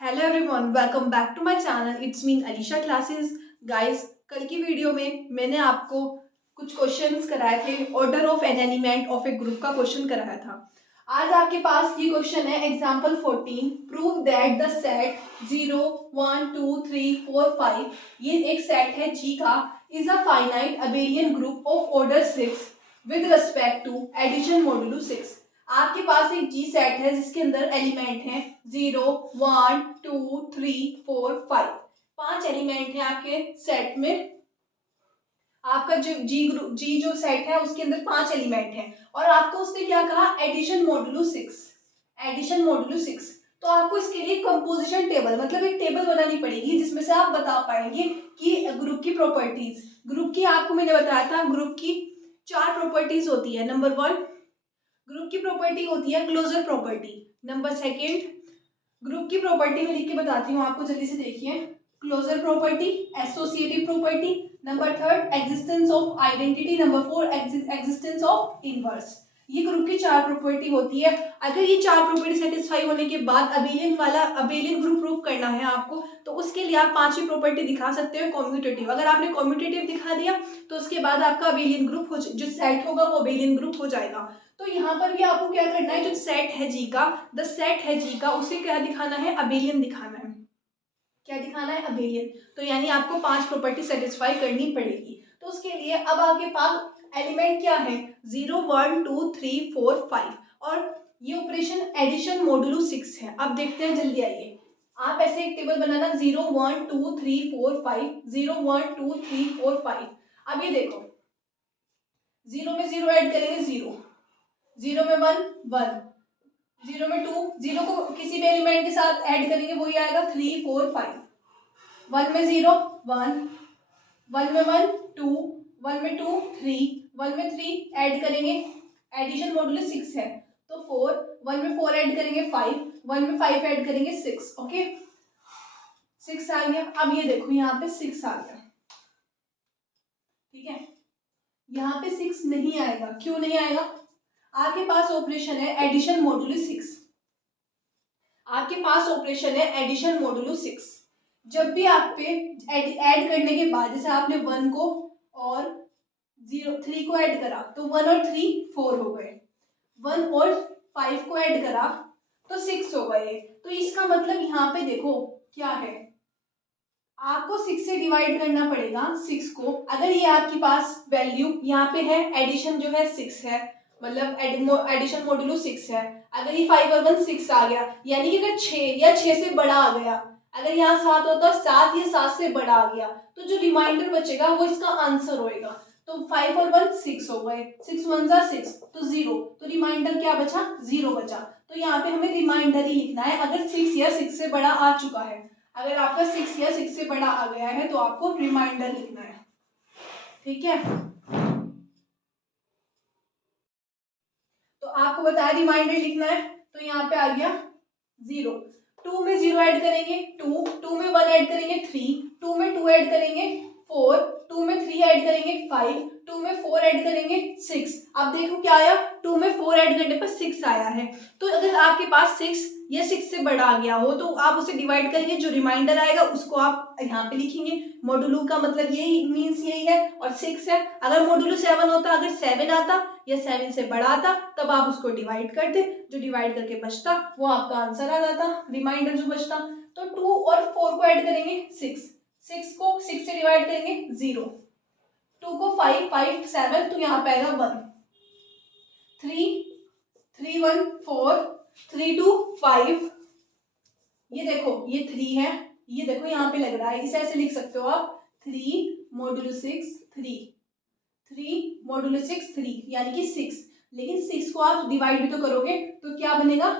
Hello everyone, welcome back to my channel. It's mean Alisha classes. Guys, कल की video में मैंने आपको कुछ क्वेश्चंस कराए थे। Order of an element of A group का क्वेश्चन कराया था। आज आपके पास ये क्वेश्चन है example 14। Prove that the set 0 1 2 3 4 5, ये एक सेट है जी का, is a finite abelian group of order 6 with respect to addition modulo 6। आपके पास एक जी सेट है जिसके अंदर एलिमेंट हैं 0 1 2 3 4 5। 5 एलिमेंट है आपके सेट में। आपका जो जी जो सेट है उसके अंदर 5 एलिमेंट हैं और आपको उसने क्या कहा, एडिशन मॉड्यूलो 6। Addition modulo 6। तो आपको इसके लिए कंपोजिशन टेबल मतलब एक टेबल बनानी पड़ेगी जिसमें से आप बता पाएंगे कि ग्रुप की प्रॉपर्टीज। ग्रुप की आपको मैंने बताया था, ग्रुप की 4 प्रॉपर्टीज होती है। नंबर 1, ग्रुप की प्रॉपर्टी होती है closure property. Number second, group की प्रॉपर्टी में लिख के बताती हूँ आपको, जल्दी से देखिए। Closure property, associative property. Number third, existence of identity. Number four, existence of inverse. ये ग्रुप की 4 प्रॉपर्टी होती है। अगर ये 4 प्रॉपर्टी सेटिस्फाई होने के बाद अबेलियन ग्रुप प्रूफ करना है आपको, तो उसके लिए आप 5वीं प्रॉपर्टी दिखा सकते हो, कॉम्यूटेटिव। अगर आपने कॉम्यूटेटिव दिखा दिया तो उसके बाद आपका अबेलियन ग्रुप जो सेट होगा वो अबेलियन ग्रुप हो जाएगा। तो यहाँ पर भी आपको क्या करना है, जो सेट है जी का, द सेट है जी का, उसे क्या दिखाना है, अबेलियन दिखाना है। क्या दिखाना है, अबेलियन। तो यानी आपको 5 प्रॉपर्टी सेटिस्फाई करनी पड़ेगी। तो उसके लिए अब आपके पास एलिमेंट क्या है, 0 1 2 3 4 5 और ये ऑपरेशन एडिशन मॉड्यूलो 6 है। अब देखते हैं, जल्दी आइए। आप ऐसे एक टेबल बनाना, 0 1 2 3 4 5, 0 1 2 3 4 5। अब ये देखो, 0 में 0 ऐड करेंगे 0, 0 में 1 1, 0 में 2, 0 को किसी भी एलिमेंट के साथ ऐड करेंगे वही आएगा 3 4 5। 1 में 0 1, 1 में 1 2, 1 में 2 3, 1 में 3 ऐड करेंगे, एडिशन मॉड्यूलो 6 है तो 4, 1 में 4 ऐड करेंगे 5, 1 में 5 ऐड करेंगे 6। ओके, 6 आ गया। अब ये देखो यहाँ पे 6 आ गया, ठीक है। यहाँ पे 6 नहीं आएगा, क्यों नहीं आएगा? आपके पास ऑपरेशन है एडिशन मॉड्यूलो 6। आपके पास ऑपरेशन है एडिशन मॉड्यूलो 6। जब भी आप पे ऐड करने के बाद, जैसे आपने 1 को और 3 को ऐड करा तो 1 और 3 4 हो गए, 1 और 5 को ऐड करा तो 6 हो गए। तो इसका मतलब यहाँ पे देखो क्या है, आपको 6 से डिवाइड करना पड़ेगा 6 को। अगर ये आपके पास वैल्यू यहाँ पे है, एडिशन जो है 6 है, मतलब एडिशन मॉड्यूलो 6 है। अगर ये 5 और 1 6 आ गया, यानी कि अगर 6 या 6 से बड़ा आ गया, अगर यहाँ 7 होता 7 या 7 से बड़ा आ गया, तो जो रिमाइंडर बचेगा वो इसका आंसर होएगा। तो 5 और 1 6 हो गए, 6 1 6 तो 0, तो रिमाइंडर क्या बचा, 0 बचा। तो यहाँ पे हमें रिमाइंडर ही लिखना है अगर 6 या 6 से बड़ा आ चुका है। अगर आपका 6 या 6 से बड़ा आ गया है तो आपको रिमाइंडर लिखना है, ठीक है। तो आपको बताया रिमाइंडर लिखना है, तो यहाँ पे आ गया 0। 2 में 0 ऐड करेंगे 2, 2 में 1 ऐड करेंगे 3, 2 में 2 ऐड करेंगे 4, 2 में 3 ऐड करेंगे 5, 2 में 4 ऐड करेंगे 6। अब देखो क्या आया, 2 में 4 ऐड करने पर 6 आया है। तो अगर आपके पास 6 या 6 से बड़ा आ गया हो तो आप उसे डिवाइड करेंगे, जो रिमाइंडर आएगा उसको आप यहाँ पे लिखेंगे। मॉड्यूलो का मतलब यही मीन्स यही है, और 6 है। अगर मॉड्यूलो 7 होता, अगर 7 आता या 7 से बड़ा आता, तब आप उसको डिवाइड करते, जो डिवाइड करके बचता वो आपका आंसर आ जाता, रिमाइंडर जो बचता। तो 2 और 4 को ऐड करेंगे 6, 6 को 6 से डिवाइड करेंगे 0, 2 को 5, 5 7, तो यहाँ पे आएगा 1, 3 3 1 4, 3 2 5। ये देखो ये 3 है, ये देखो यहाँ पे लग रहा है, इसे ऐसे लिख सकते हो आप 3 मॉड्यूलो 6 3, 3 मॉड्यूलो 6 3, यानी कि 6। लेकिन 6 को आप डिवाइड भी तो करोगे तो क्या बनेगा,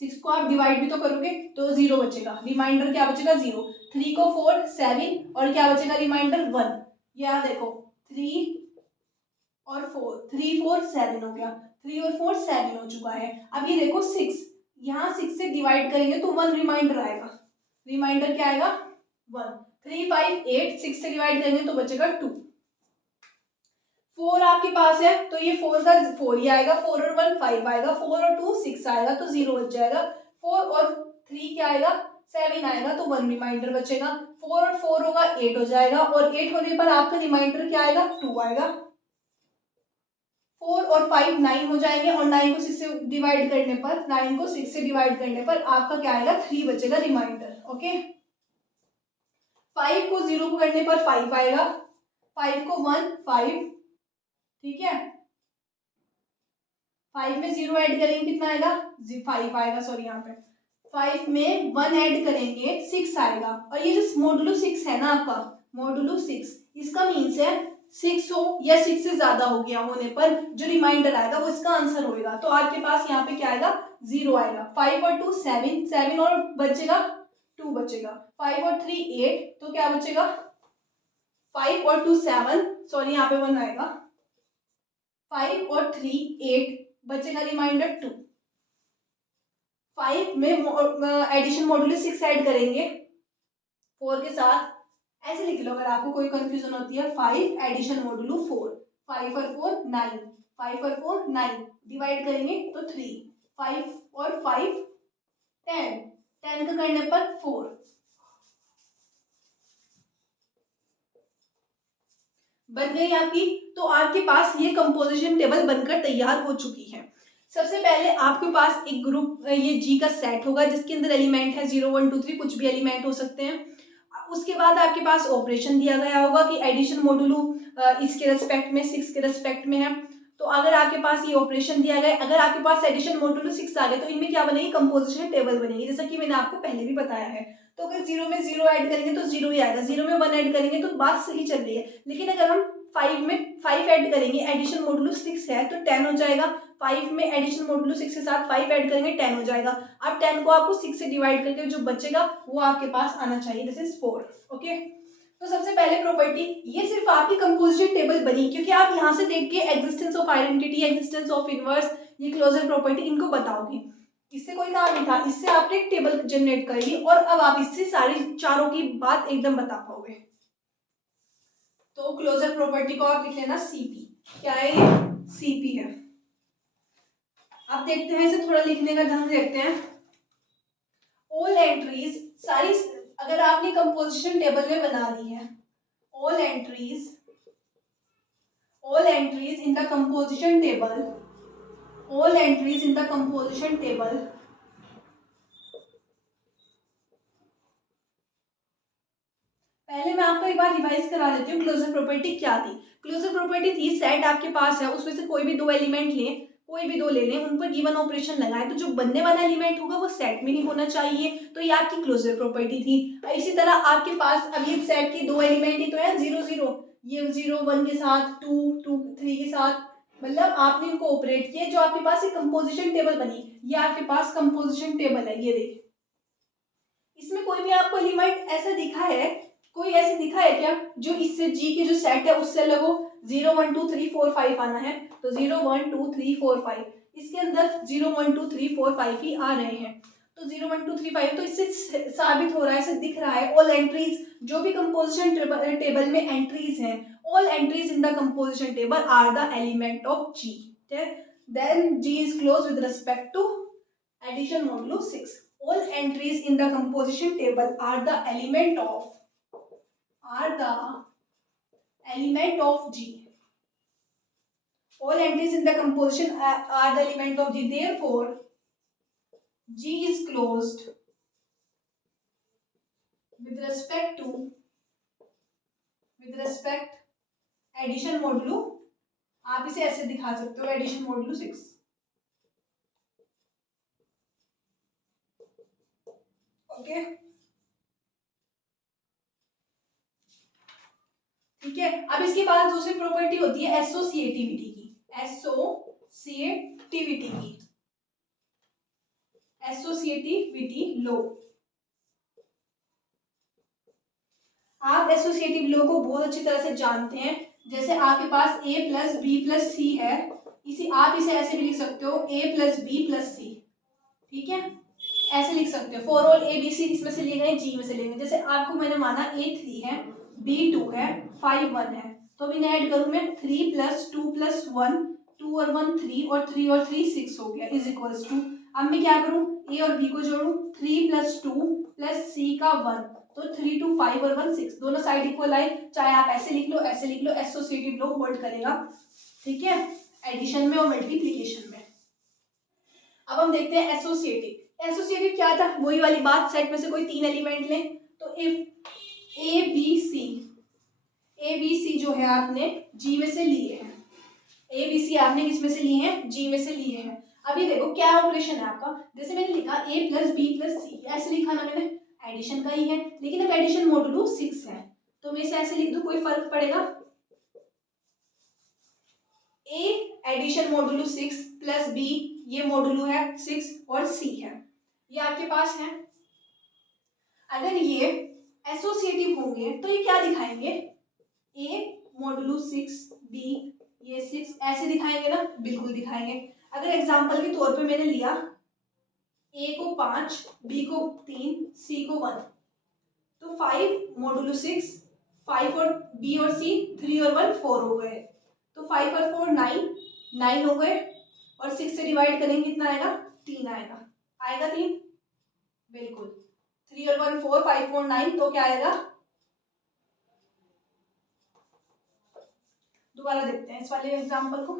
6 को आप डिवाइड भी तो करोगे तो 0 बचेगा, रिमाइंडर क्या बचेगा 0। 3 को 4 7 और क्या बचेगा, रिमाइंडर 1। यहाँ देखो 3 और 4, 3 4 7 हो गया, 3 और 4 7 हो चुका है। अब ये देखो 6, यहाँ 6 से डिवाइड करेंगे तो 1 रिमाइंडर आएगा, रिमाइंडर क्या आएगा 1। 3 5 8, 6 से डिवाइड करेंगे तो बचेगा 2। 4 आपके पास है तो ये 4 का 4 ही आएगा, 4 और 1 5 आएगा, 4 और 2 6 आएगा तो 0 बच जाएगा। 4 और 3 क्या आएगा 7 आएगा, तो 1 रिमाइंडर बचेगा। 4 और 4 होगा 8 हो जाएगा, और 8 होने पर आपका रिमाइंडर क्या आएगा 2 आएगा। 4 और 5 9 हो जाएंगे, और 9 को 6 से डिवाइड करने पर 9 को 6 से डिवाइड करने पर आपका क्या आएगा 3 बचेगा रिमाइंडर। ओके, 5 को 0 को करने पर 5 आएगा, 5 को 1 5, ठीक है। 5 में 0 ऐड करेंगे कितना आएगा 5 आएगा, सॉरी यहाँ पे 5 में 1 ऐड करेंगे 6 आएगा, और ये जो मोडुलो 6 है ना आपका मोडुलो 6, इसका मीन्स है 6 हो या 6 से ज्यादा हो गया होने पर जो रिमाइंडर आएगा वो इसका आंसर होएगा। तो आपके पास यहाँ पे क्या आएगा 0 आएगा। 5 और 2 7, 7 और बचेगा 2 बचेगा, 5 और 3 8, तो क्या बचेगा 5 और 2 7, सॉरी यहाँ पे 1 आएगा, 5 और 3 8 बचेगा रिमाइंडर 2। 5 में एडिशन मॉड्यूलो 6 ऐड करेंगे 4 के साथ, ऐसे लिख लो अगर आपको कोई कंफ्यूजन होती है। 5 एडिशन मॉड्यूलो 4, 5 और 4 9, 5 और 4 9, डिवाइड करेंगे तो 3, 5 और 5 10, 10 का करने पर 4, बन गई आपकी। तो आपके पास ये कंपोजिशन टेबल बनकर तैयार हो चुकी है। सबसे पहले आपके पास एक ग्रुप ये जी का सेट होगा जिसके अंदर एलिमेंट है 0 1 2 3, कुछ भी एलिमेंट हो सकते हैं। उसके बाद आपके पास ऑपरेशन दिया गया होगा कि एडिशन मॉड्यूलो इसके रेस्पेक्ट में 6 के रेस्पेक्ट में है। तो अगर आपके पास ये ऑपरेशन दिया गया, अगर आपके पास एडिशन मॉड्यूलो 6 आ गया तो इनमें क्या बनेगी कंपोजिशन टेबल बनेगी, जैसा कि मैंने आपको पहले भी बताया है। तो अगर 0 में 0 ऐड करेंगे तो 0 ही आएगा, 0 में 1 ऐड करेंगे तो बात सही चल रही है। लेकिन अगर हम 5 में 5 ऐड करेंगे, एडिशन मॉड्यूलो 6 है तो 10 हो जाएगा। 5 में एडिशन मॉड्यूलो 6 के साथ 5 ऐड करेंगे 10 हो जाएगा। अब 10 को आपको 6 से डिवाइड करके जो बचेगा वो आपके पास आना चाहिए, दिस इज 4। ओके, तो सबसे पहले प्रॉपर्टी ये सिर्फ आपकी कंपोजिशन टेबल बनी क्योंकि आप यहाँ से देख के existence of identity, existence of inverse, ये क्लोजर प्रॉपर्टी इनको बताओगे। इससे कोई काम नहीं था, इससे आपने एक टेबल जनरेट करी और अब आप इससे सारी चारों की बात एकदम बता पाओगे। तो क्लोजर प्रॉपर्टी को आप लिख लेना सीपी। क्या है ये सीपी है। आप देखते हैं इसे थोड़ा लिखने का ढंग देखते हैं। ऑल एंट्रीज सारी, अगर आपने कंपोजिशन टेबल में बना ली है, all entries in the composition table, all entries in the composition table पहले मैं आपको एक बार रिवाइज करा देती हूँ क्लोजर प्रॉपर्टी क्या थी। क्लोजर प्रॉपर्टी थी सेट आपके पास है उसमें से कोई भी दो एलिमेंट लें, कोई भी दो ले लें, उन पर गिवन ऑपरेशन लगाए तो जो बनने वाला एलिमेंट होगा वो सेट में ही होना चाहिए, तो ये आपकी क्लोजर प्रॉपर्टी थी। इसी तरह आपके पास अब ये सेट के दो एलिमेंट ही तो है 0 0, ये 0 1 के साथ 2 2 3 के साथ, मतलब आपने इनको ऑपरेट किया, जो आपके पास एक कंपोजिशन टेबल बनी, ये आपके पास कंपोजिशन टेबल है। ये देखिए इसमें कोई भी आपको एलिमेंट ऐसा दिखा है, कोई ऐसे दिखा है क्या जो इससे जी के जो सेट है उससे अलग हो। 0 1 2 3 4 5 आना है तो 0 1 2 3 4 5, इसके अंदर 0 1 2 3 4 5 ही आ रहे हैं, तो 0 1 2 3 5, तो इससे साबित हो रहा है, इससे दिख रहा है ऑल एंट्रीज जो भी कंपोजिशन टेबल में एंट्रीज हैं, all entries in the composition table are the element of G. Then G is close with respect to addition modulo 6। All entries in the composition table are the element of G. All entries in the composition are the element of G. Therefore, G is closed with respect addition modulo. आप इसे ऐसे दिखा सकते हो addition modulo 6। Okay ठीक है। अब इसके बाद दूसरी प्रॉपर्टी होती है एसोसिएटिविटी की, एसोसिएटिविटी लो। आप एसोसिएटिव लो को बहुत अच्छी तरह से जानते हैं। जैसे आपके पास a plus B plus C है, आप इसे ऐसे भी लिख सकते हो a plus B plus C, ठीक है, ऐसे लिख सकते हो। For all A B C इसमें से लिए गए, जी में से लिए गए। जैसे आपको मैंने माना a 3 है, b 2 है, 5 1 है, तो अब इन्हें ऐड करूं मैं 3 प्लस 2 प्लस 1, 2 और 1 3 और 3 और 3 6 हो गया इज इक्वल्स टू। अब मैं क्या करूं ए और बी को जोड़ू, 3 + 2 + सी का 1, तो 3 2 5 और 1 6, दोनों साइड इक्वल आए, चाहे आप ऐसे लिख लो ऐसे लिख लो, एसोसिएटिव लॉ होल्ड करेगा, ठीक है, एडिशन में और मल्टीप्लीकेशन में। अब हम देखते हैं एसोसिएटिव। एसोसिएटिव क्या था, वही वाली बात, सेट में से कोई 3 एलिमेंट लें, तो इफ ए बी सी जो है आपने जी में से लिए हैं, ए बी सी आपने किस में से लिए हैं, जी में से लिए हैं। अभी देखो क्या ऑपरेशन है आपका, जैसे मैंने लिखा a + b + c, ऐसे लिखा ना मैंने, एडिशन का ही है, लेकिन अब एडिशन मोडुलो 6 है, तो मैं इसे ऐसे लिख दूं, कोई फर्क पड़ेगा, a एडिशन मोडुलो 6 + b ये मोडुलो है 6 और c है, ये आपके पास है। अगर ये एसोसिएटिव होंगे तो ये क्या दिखाएंगे, a मोडुलो 6 b ये 6, ऐसे दिखाएंगे ना, बिल्कुल दिखाएंगे। अगर एग्जांपल के तौर पे मैंने लिया a को 5, b को 3, c को 1, तो 5 मोडुलो 6, 5 और b और c 3 और 1 4 हो गए, तो 5 और 4 9 हो गए, और 6 से डिवाइड करेंगे कितना आएगा, 3 आएगा, आएगा 3, बिल्कुल, 3 और 1 4, 5 4 9, तो क्या आएगा, दोबारा देखते हैं इस वाले एग्जांपल को।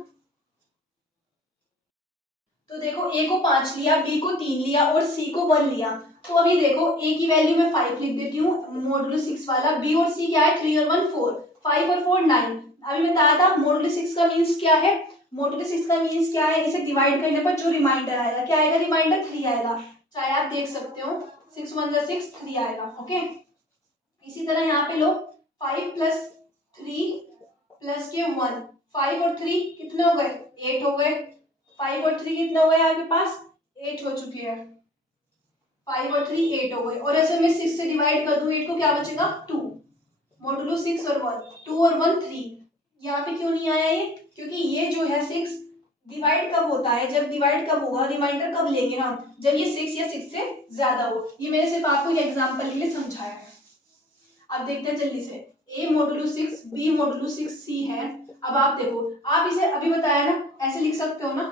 तो देखो a को 5 लिया, b को 3 लिया और c को 1 लिया, तो अभी देखो a की वैल्यू मैं 5 लिख देती हूँ मोडुलो 6 वाला, b और c क्या है 3 और 1 4, 5 और 4 9। अभी मैं बताया था मोडुलो 6 का मीन्स क्या है, मोडुलो 6 का मीन्स क्या है, इसे डिवाइड करने पर जो रिमाइंडर आएगा क्या आएगा, रिमाइंडर 3 आएगा, चाहे आप देख सकते हो 6 1 जा 6 3 आएगा, ओके। इसी तरह यहाँ पे लो 5 + 3 + के 1, 5 और 3 कितने हो गए, 8 हो गए, 5 और 3 कितने हो गए आपके पास, 8 हो चुके हैं, 5 और 3 8 हो गए, और ऐसे मैं 6 से डिवाइड कर दूं 8 को, क्या बचेगा 2, मोडुलो 6 और 1, 2 और 1 3, यहाँ पे क्यों नहीं आया ये, क्योंकि ये जो है 6 डिवाइड कब होता है, जब डिवाइड कब होगा, रिमाइंडर कब लेंगे हम, जब ये 6 या 6 से ज्यादा हो, ये मैंने सिर्फ आपको ये एग्जांपल के लिए समझाया है। अब देखते हैं जल्दी से, a modulo 6 b modulo 6 c है, अब आप देखो, आप इसे अभी बताया ना ऐसे लिख सकते हो ना,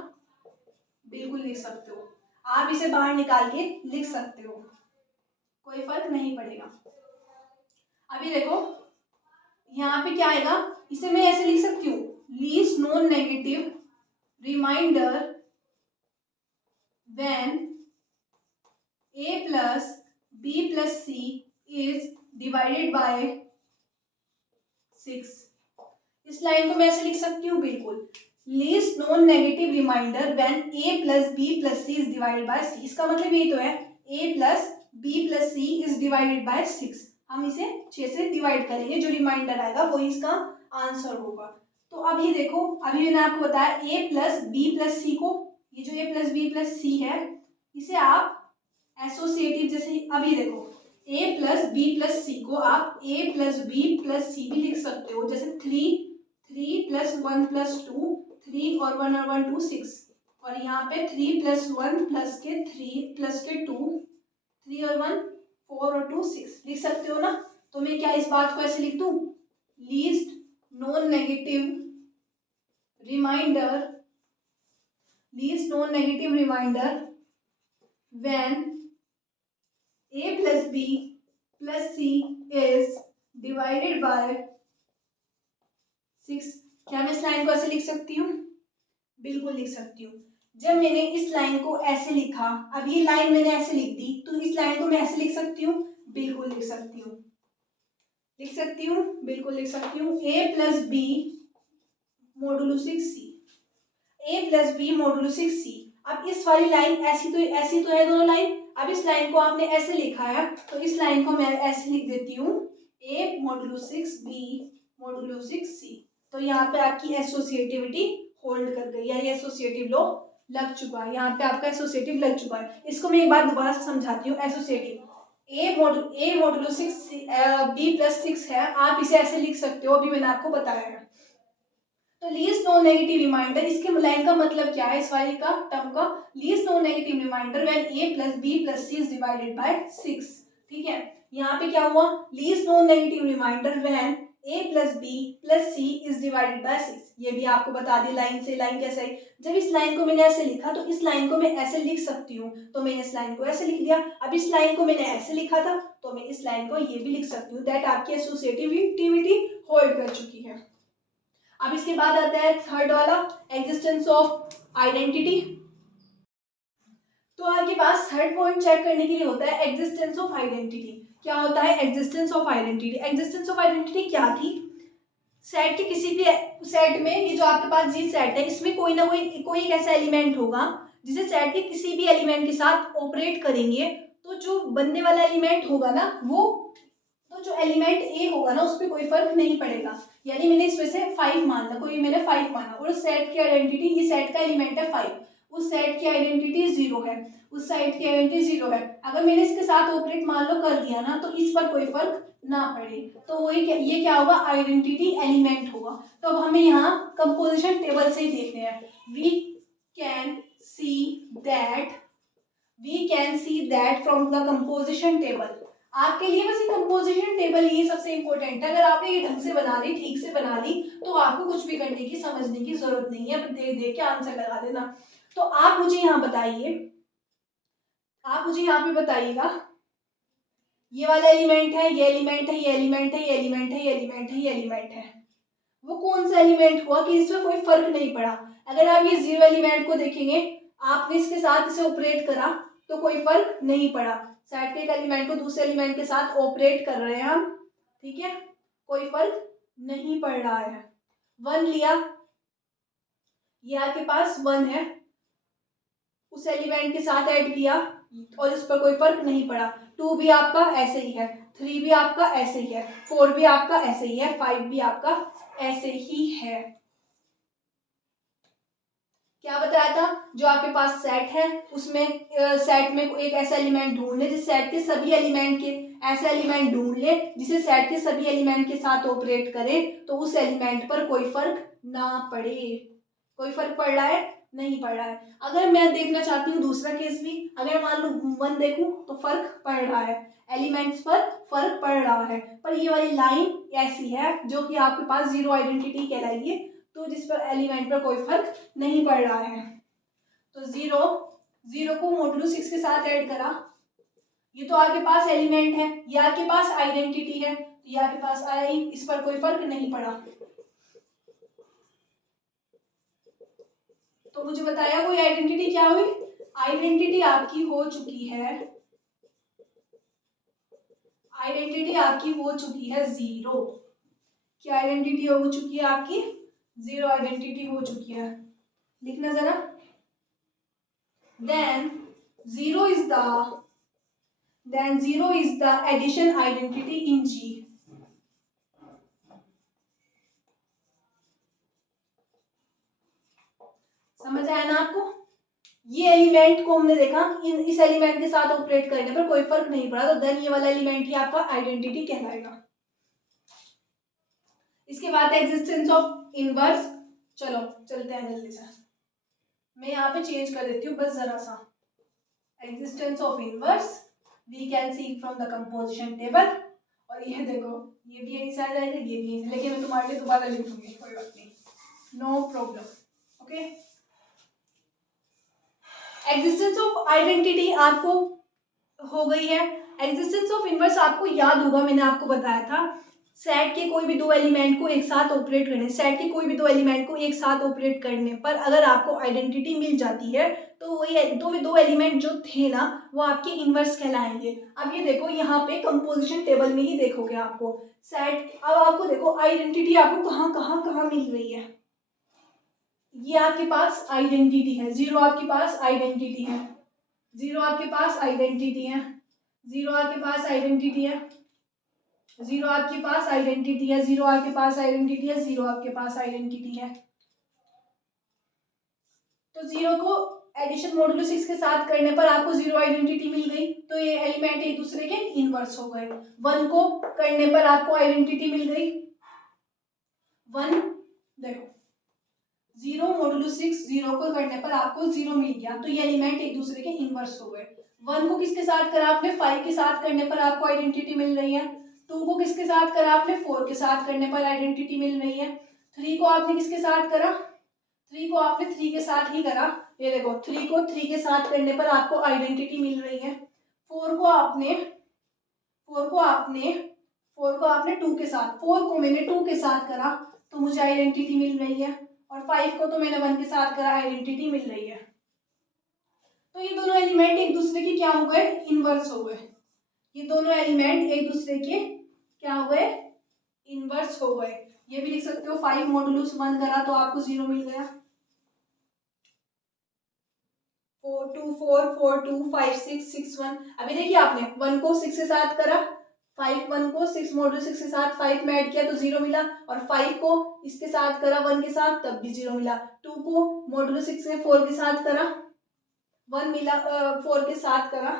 बिल्कुल लिख सकते हो, आप इसे बाहर निकाल के लिख सकते हो, कोई फर्क नहीं पड़ेगा। अभी देखो यहाँ पे क्या आएगा, इसे मैं ऐसे लिख सकती हूँ, least non negative remainder when a + b + c is divided by 6। इस लाइन को मैं ऐसे लिख सकती हूँ, बिल्कुल, least non negative remainder when a + b + c is divided by c, इसका मतलब यही तो है, a + b + c is divided by 6, हम इसे 6 से डिवाइड करेंगे, जो रिमाइंडर आएगा वही इसका आंसर होगा। तो अभी देखो, अभी मैंने आपको बताया a + b + c को, ये जो a + b + c है इसे आप एसोसिएटिव, जैसे अभी देखो a + b + c को आप a + b + c भी लिख सकते हो, जैसे 3 + 1 + 2, 3 और 1 और 1 2 6, और यहाँ पे 3 + 1 + के 3 + के 2, 3 और 1 4 और 2 6 लिख सकते हो ना। तो मैं क्या इस बात को ऐसे लिख दूं, least non negative remainder when a + b + c is divided by 6, क्या मैं इस लाइन को ऐसे लिख सकती हूँ, बिल्कुल लिख सकती हूँ। जब मैंने इस लाइन को ऐसे लिखा, अब ये लाइन मैंने ऐसे लिख दी, तो इस लाइन को मैं ऐसे लिख सकती हूँ, बिल्कुल लिख सकती हूँ, लिख सकती हूँ, बिल्कुल लिख सकती हूँ, a + b modulo 6c, a + b modulo 6c। अब इस वाली लाइन ऐसी तो है दोनों लाइन, अब इस लाइन को आपने ऐसे लिखा है, तो इस लाइन को मैं ऐसे लिख देती हूँ, a modulo 6 b modulo 6c, तो यहाँ पे आपकी एसोसिएटिविटी होल्ड कर गई, यानी एसोसिएटिव लॉ लग चुका है, यहाँ पे आपका एसोसिएटिव लग चुका है। इसको मैं एक बार दोबारा से समझाती हूँ, एसोसिएटिव a मोडुलो 6 b + 6 है, आप इसे ऐसे लिख सकते हो, अभी मैंने आपको बताया है। तो लीस्ट नॉन नेगेटिव रिमाइंडर, इसके लाइन का मतलब क्या है, इस वाली का टर्म का, least non negative remainder when a + b + c is divided by 6, ठीक है। यहाँ पे क्या हुआ, least non negative remainder when a plus B plus C is divided by 6। ये भी आपको बता दी लाइन से। लाइन कैसे है, जब इस लाइन को मैंने ऐसे लिखा तो इस लाइन को मैं ऐसे लिख सकती हूँ, तो मैंने इस लाइन को ऐसे लिख दिया। अब इस लाइन को मैंने ऐसे लिखा था तो मैं इस लाइन को ये भी लिख सकती हूँ। दैट आपकी एसोसिएटिविटी होल्ड कर चुकी है। अब इसके बाद आता है थर्ड वाला, एग्जिस्टेंस ऑफ आइडेंटिटी। तो आपके पास थर्ड पॉइंट चेक करने के लिए होता है एग्जिस्टेंस ऑफ आइडेंटिटी। क्या होता है existence of identity? Existence of identity क्या थी? सेट के किसी भी सेट में, ये जो आपके पास जी सेट है, इसमें कोई ना कोई एक ऐसा एलिमेंट होगा जिसे सेट के किसी भी एलिमेंट के साथ ऑपरेट करेंगे तो जो बनने वाला एलिमेंट होगा ना वो, तो जो एलिमेंट ए होगा ना उस पर कोई फर्क नहीं पड़ेगा। यानी मैंने इसमें से 5 माना, कोई मैंने 5 माना और उस सेट की आइडेंटिटी, ये सेट का एलिमेंट है 5, उस सेट की आइडेंटिटी 0 है, उस सेट की आइडेंटिटी 0 है। अगर मैंने इसके साथ ऑपरेट मान लो कर दिया ना तो इस पर कोई फर्क ना पड़े, तो वही ये क्या होगा, आइडेंटिटी एलिमेंट होगा। तो अब हमें यहाँ कंपोजिशन टेबल से ही देखते हैं। We can see that from the composition table. आपके लिए बस ये कंपोजिशन टेबल ये सबसे इंपॉर्टेंट है। अगर आपने ये ढंग से बना ली, ठीक से बना ली, तो आपको कुछ भी करने की, समझने की जरूरत नहीं है, देख देख के आंसर लगा देना। तो आप मुझे यहाँ बताइए, आप मुझे यहाँ पे बताइएगा, ये वाला एलिमेंट है, ये एलिमेंट है, ये एलिमेंट है, ये एलिमेंट है, ये एलिमेंट है, ये एलिमेंट है, वो कौन सा एलिमेंट हुआ कि इसमें कोई फर्क नहीं पड़ा? अगर आप ये जीरो एलिमेंट को देखेंगे, आपने इसके साथ इसे ऑपरेट करा तो कोई फर्क नहीं पड़ा। सेट के एक एलिमेंट को दूसरे एलिमेंट के साथ ऑपरेट कर रहे हैं हम, ठीक है, कोई फर्क नहीं पड़ रहा है। 1 लिया, ये आपके पास 1 है, उस एलिमेंट के साथ ऐड किया और इस पर कोई फर्क नहीं पड़ा। 2 भी आपका ऐसे ही है, 3 भी आपका ऐसे ही है, 4 भी आपका ऐसे ही है, 5 भी आपका ऐसे ही है। क्या बताया था, जो आपके पास सेट है उसमें सेट में एक ऐसा एलिमेंट ढूंढ ले जिस सेट के सभी एलिमेंट के, ऐसा एलिमेंट ढूंढ ले जिसे सेट के सभी एलिमेंट के साथ ऑपरेट करे तो उस एलिमेंट पर कोई फर्क ना पड़े। कोई फर्क पड़ रहा है? नहीं पड़ रहा है। अगर मैं देखना चाहती हूँ दूसरा केस भी, अगर मान लो 1 देखूं तो फर्क पड़ रहा है, एलिमेंट्स पर फर्क पड़ रहा है, पर ये वाली लाइन ऐसी है जो कि आपके पास जीरो आइडेंटिटी कहलाएगी, तो जिस पर एलिमेंट पर कोई फर्क नहीं पड़ रहा है। तो 0 को मॉडुलो 6 के साथ ऐड करा, ये तो आपके पास एलिमेंट है, ये आपके पास आइडेंटिटी है, ये आपके पास आई, इस पर कोई फर्क नहीं पड़ा। तो मुझे बताया कोई आइडेंटिटी क्या हुई, आइडेंटिटी आपकी हो चुकी है, आइडेंटिटी आपकी हो चुकी है 0। क्या आइडेंटिटी हो चुकी है आपकी? 0 आइडेंटिटी हो चुकी है। लिखना जरा, then 0 is the addition identity in G। समझ आया ना आपको? ये एलिमेंट को हमने देखा, इस एलिमेंट के साथ ऑपरेट करने पर कोई फर्क नहीं पड़ा, तो देन ये वाला एलिमेंट ही आपका आइडेंटिटी कहलाएगा। इसके बाद एग्जिस्टेंस ऑफ इनवर्स। चलो चलते हैं जल्दी से, मैं यहाँ पे चेंज कर देती हूँ बस जरा सा। Existence of inverse we can see from the composition table. और ये देखो, ये भी यहीं से आ जाएगा, ये भी यहीं से, लेकिन मैं तुम्हारे लिए दोबारा लिख दूंगी, कोई बात नहीं, no problem. Okay, existence of identity आपको हो गई है। एग्जिस्टेंस ऑफ इनवर्स आपको याद होगा, मैंने आपको बताया था सेट के कोई भी दो एलिमेंट को एक साथ ऑपरेट करने, सेट के कोई भी दो एलिमेंट को एक साथ ऑपरेट करने पर अगर आपको आइडेंटिटी मिल जाती है तो वही दो एलिमेंट जो थे ना वो आपके इनवर्स कहलाएंगे। अब ये देखो यहाँ पे कंपोजिशन टेबल में ही देखोगे आपको सेट, अब आपको देखो आइडेंटिटी आपको कहाँ कहाँ कहाँ मिल रही है। ये आपके पास आइडेंटिटी है, 0 आपके पास आइडेंटिटी है, 0 आपके पास आइडेंटिटी है, 0 आपके पास आइडेंटिटी है, 0 आपके पास आइडेंटिटी है, 0 आपके पास आइडेंटिटी है, 0 आपके पास आइडेंटिटी है। तो 0 को एडिशन मॉडुलो 6 के साथ करने पर आपको 0 आइडेंटिटी मिल गई, तो ये एलिमेंट एक दूसरे के इनवर्स हो गए। 1 को करने पर आपको आइडेंटिटी मिल गई, 1 देखो 0 मॉडुलो 6, 0 को करने पर आपको 0 मिल गया, तो ये एलिमेंट एक दूसरे के इनवर्स हो गए। 1 को किसके साथ करा आपने? 5 के साथ करने पर आपको आइडेंटिटी मिल रही है, 2 को किसके साथ करा आपने, 4 के साथ करने पर आइडेंटिटी मिल रही है। 3 को आपने किसके साथ करा, 3 को आपने 3 के साथ ही करा, ये देखो 3 को 3 के साथ करने पर आपको आइडेंटिटी मिल रही है। 4 को आपने 2 के साथ, 4 को मैंने 2 के साथ करा तो मुझे आइडेंटिटी मिल रही है, और 5 को तो मैंने 1 के साथ करा, आइडेंटिटी मिल रही है। तो ये दोनों एलिमेंट एक दूसरे के क्या हो गए, इनवर्स हो गए। ये दोनों एलिमेंट एक दूसरे के क्या हो गए, इनवर्स हो गए। ये भी लिख सकते हो 5 मॉडुलस 1 करा तो आपको 0 मिल गया। 4 2 4 4 2 5 6 6 1। अभी देखिए आपने 1 को 6 के साथ करा, 5 1 को 6 मॉडुलस 6 के साथ 5 में ऐड किया तो 0 मिला, और 5 को इसके साथ करा 1 के साथ तब भी 0 मिला। 2 को मॉडुलस 6 में 4 के साथ करा 1 मिला, 4 के साथ करा,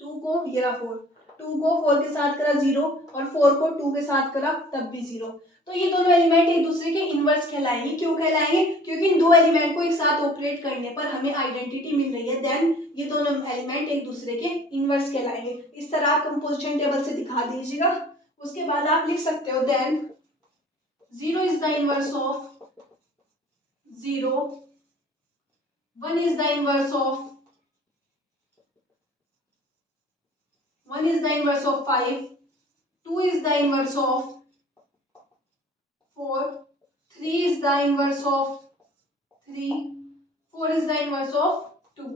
2 को ये रहा 4, 2 को 4 के साथ करा 0, और 4 को 2 के साथ करा तब भी 0। तो ये दोनों एलिमेंट एक दूसरे के इनवर्स कहलाएंगे। क्यों कहलाएंगे, क्योंकि इन दो एलिमेंट को एक साथ ऑपरेट करने पर हमें आइडेंटिटी मिल रही है, देन ये दोनों एलिमेंट एक दूसरे के इनवर्स कहलाएंगे। इस तरह आप कंपोजिशन टेबल से दिखा दीजिएगा। उसके बाद आप लिख सकते हो then 0 is the inverse of 0, 1 is the inverse of 1 is the inverse of 5, 2 is the inverse of 4, 3 is the inverse of 3, 4 is the inverse of 2।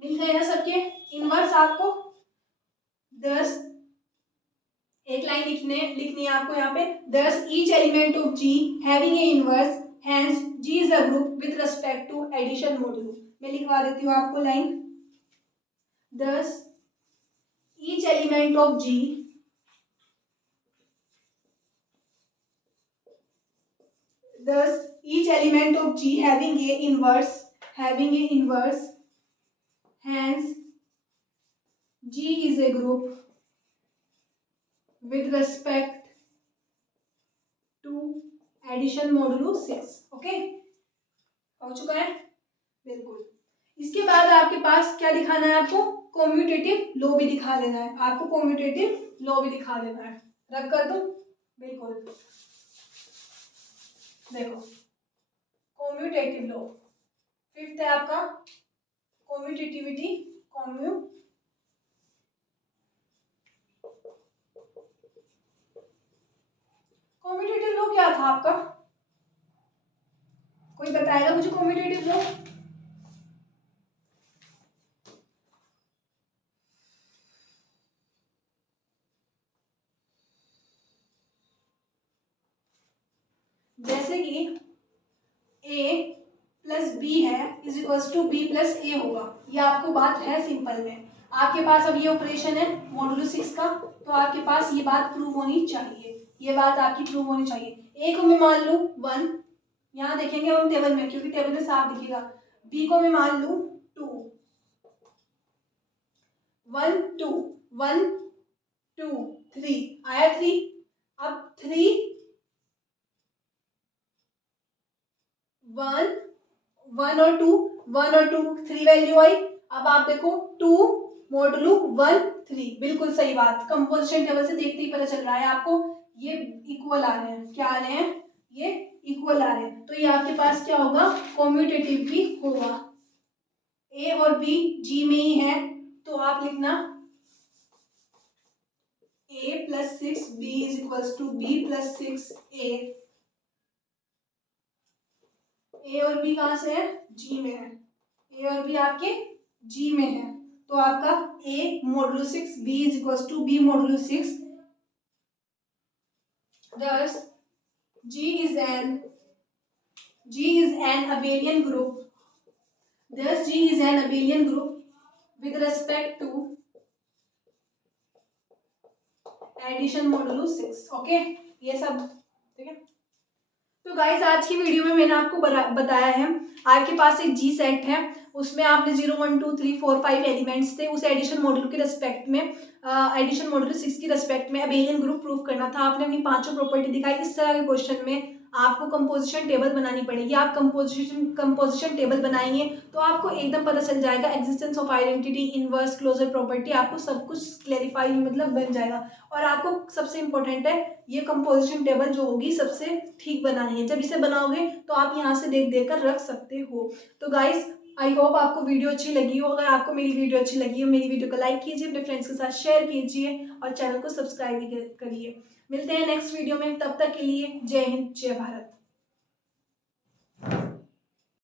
मिल गए ना सबके इनवर्स आपको। 10 एक लाइन लिखनी है आपको यहाँ पे, 10 each element of G having a inverse, hence G is a group with respect to addition modulo। मैं लिखवा देती हूँ आपको line, 10 each element of G thus each element of G having a inverse, hence G is a group with respect to addition modulo 6। Okay, हो चुका है बिल्कुल। इसके बाद आपके पास क्या दिखाना है आपको, कॉम्यूटेटिव लॉ भी दिखा देना है आपको, कॉम्यूटेटिव लॉ भी दिखा देना है। रख कर दो बिल्कुल, देखो कॉम्यूटेटिव लॉ 5th है आपका, कॉम्यूटेटिविटी, कॉम्यूटेटिव लॉ क्या था आपका, कोई बताएगा मुझे कॉम्यूटेटिव लॉ? जैसे कि a प्लस बी है is equals to B plus A होगा, ये आपको बात है सिंपल में। आपके पास अब ये ऑपरेशन है मॉडुलो 6 का, तो आपके पास ये बात प्रूव होनी चाहिए, ये बात आपकी प्रूव होनी चाहिए। ए को मैं मान लूँ 1, यहाँ देखेंगे हम टेबल में क्योंकि टेबल में साफ दिखेगा। बी को मैं मान लूँ 2, 1 2 1 2 3 आया 3। अब 3 1 1 और 2 1 और 2 3 वैल्यू आई। अब आप देखो 2 मॉडुलो 1 3, बिल्कुल सही बात, कंपोजिशन टेबल से देखते ही पता चल रहा है आपको, ये इक्वल आ रहे हैं। क्या आ रहे हैं, ये इक्वल आ रहे हैं। तो ये आपके पास क्या होगा, कॉम्यूटेटिव भी होगा। ए और बी जी में ही है, तो आप लिखना a plus 6 b is equals to b plus 6 a। A और बी कहाँ से है, जी में है, ए और बी आपके जी में है, तो आपका a modulo 6 b is equals to b modulo 6। thus G is an abelian group, thus G is an abelian group with respect to addition modulo 6। Okay, ये सब ठीक है। तो गाइस आज की वीडियो में मैंने आपको बताया है, आपके पास एक जी सेट है, उसमें आपने 0 1 2 3 4 5 एलिमेंट्स थे, उस एडिशन मॉडुलो के रेस्पेक्ट में एडिशन मॉडुलो 6 की रेस्पेक्ट में अबेलियन ग्रुप प्रूफ करना था। आपने अपनी पांचों प्रॉपर्टी दिखाई। इस तरह के क्वेश्चन में आपको कंपोजिशन टेबल बनानी पड़ेगी। आप कंपोजिशन टेबल बनाएंगे तो आपको एकदम पता चल जाएगा existence of identity, inverse, closure property, आपको सब कुछ क्लेरिफाई मतलब बन जाएगा। और आपको सबसे इंपॉर्टेंट है ये कंपोजिशन टेबल जो होगी सबसे ठीक बनानी है। जब इसे बनाओगे तो आप यहाँ से देख देख कर रख सकते हो। तो गाइस आई होप आपको वीडियो अच्छी लगी हो। अगर आपको मेरी वीडियो अच्छी लगी हो, मेरी वीडियो को लाइक कीजिए, अपने फ्रेंड्स के साथ शेयर कीजिए और चैनल को सब्सक्राइब भी करिए। मिलते हैं नेक्स्ट वीडियो में, तब तक के लिए जय हिंद, जय भारत।